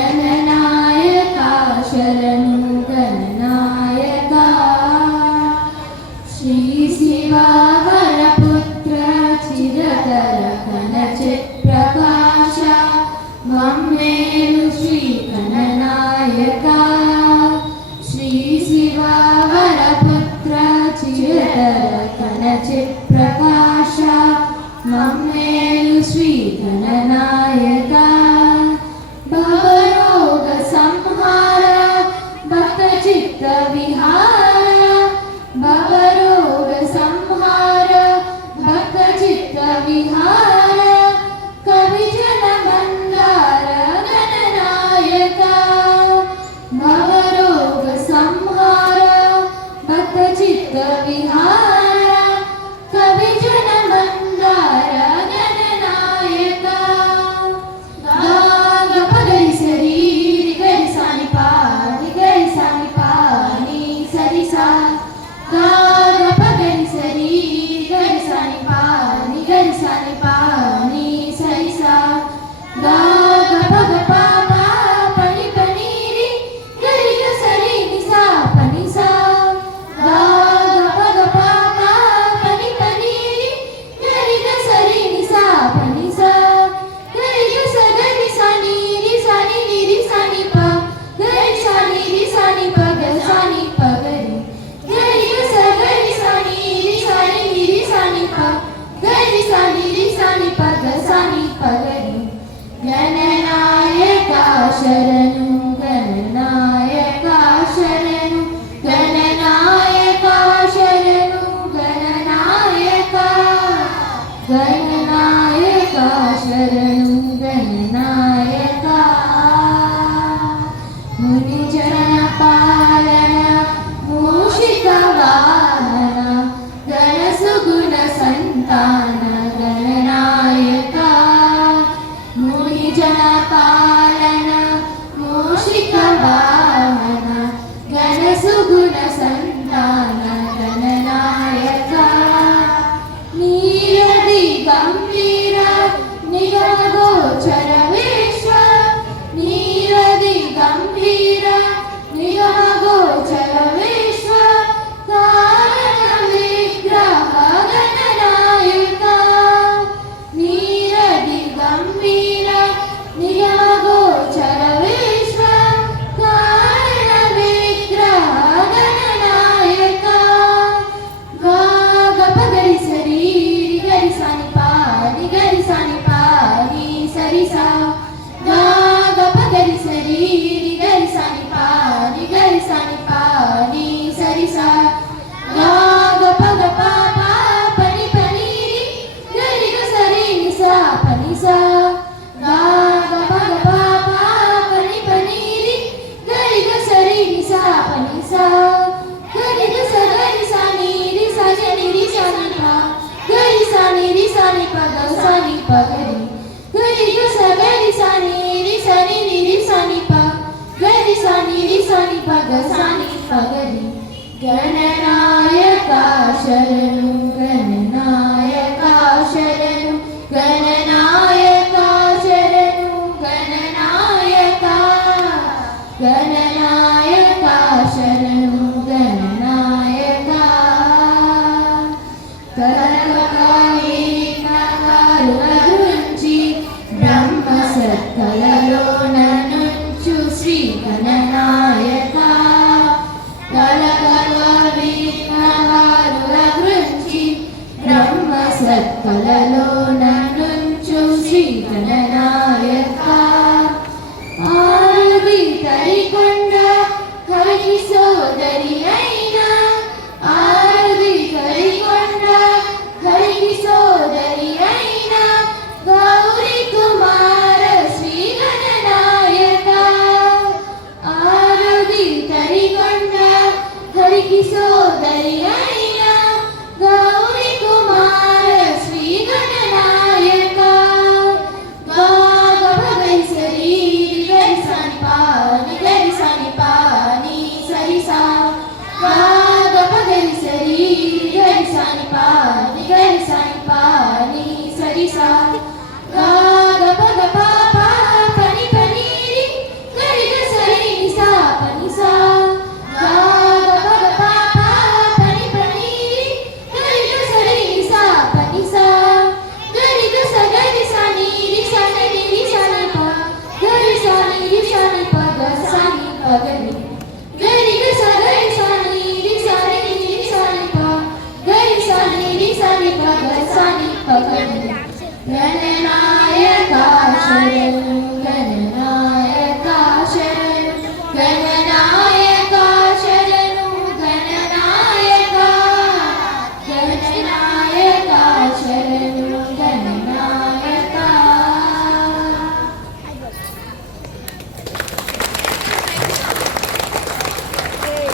गणनायका शरणु गणनायका श्री शिववरपुत्र चिरतर कनचित्प्रकाश मम्मेलु श्री गणनायका श्री शिववरपुत्र चिरतर कनचित्प्रकाश मम्मेलु श्री गणनायका भवरोग संहार भक्त चित्त विहार भवरोग संहार भक्त चित्त विहार कवि जन मंदार गणनायका भवरोग संहार भक्त चित्त विहार कवि जन मंदार गणनायका गपगरि सरी गरि सानि पा नि सरि सा गपगरि सरी गरि सानि पा नि सरि सा गप गप पा पनि पनि रि गरि ग सरि नि सा पनि सा गप गप पा पनि पनि रि गरि ग सरि नि सा पनि सा गरि ग स गरि सा नि रि सा नि रि सा नि पा गरि सा नि रि सा नि पा ग सा नि पा गरि गरि ग स गरि सा नि रि सा नि रि सा नि पा गरि सा नि रि सा नि पा ग सा नि पा गरि गणनायका शरणु गणनायका शरणु गणनायका शरणु गणनायका गणनायका शरणु गणनायका मुनिजन पालन मूषिक वाहन गणसुगुण संतान गणनायका मुनिजन पालन मूषिक वाहन गणसुगुण संतान गणनायका नीरदि गंभीर निगम गोचर विश्व नीरदि गंभीर निगम गोचर विश्व कारण विग्रह गणनायका नीरदि गंभीर निगम गोचर विश्व कारण विग्रह गणनायका गपगरि सरी गरि सानि पा नि सरि सा गपगरि सरी गरि सानि पा नि सरि सा गप गप पा पनि पनि रि गरि ग सरि नि सा पनि सा गप गप पा पनि पनि रि गरि ग सरि नि सा पनि सा गरि ग स गरि सा नि रि सा नि रि सा नि पा गरि सा नि रि सा नि पा ग सा नि पा गरि गरि ग स गरि सा नि रि सा नि रि सा नि पा गरि सा नि रि सा नि पा ग सा नि पा गरि गणनायका शरणु गणनायका शरणु गणनायका शरणु गणनायका गणनायका शरणु गणनायका కరుణగురించి బ్రహ్మ సత్కలలోన నుంచు శ్రీ గణనాయక కరుణగురించి బ్రహ్మ సత్కలలోన నుంచు శ్రీ గణనాయక ఆరుది తరికొండ కవి సోదరి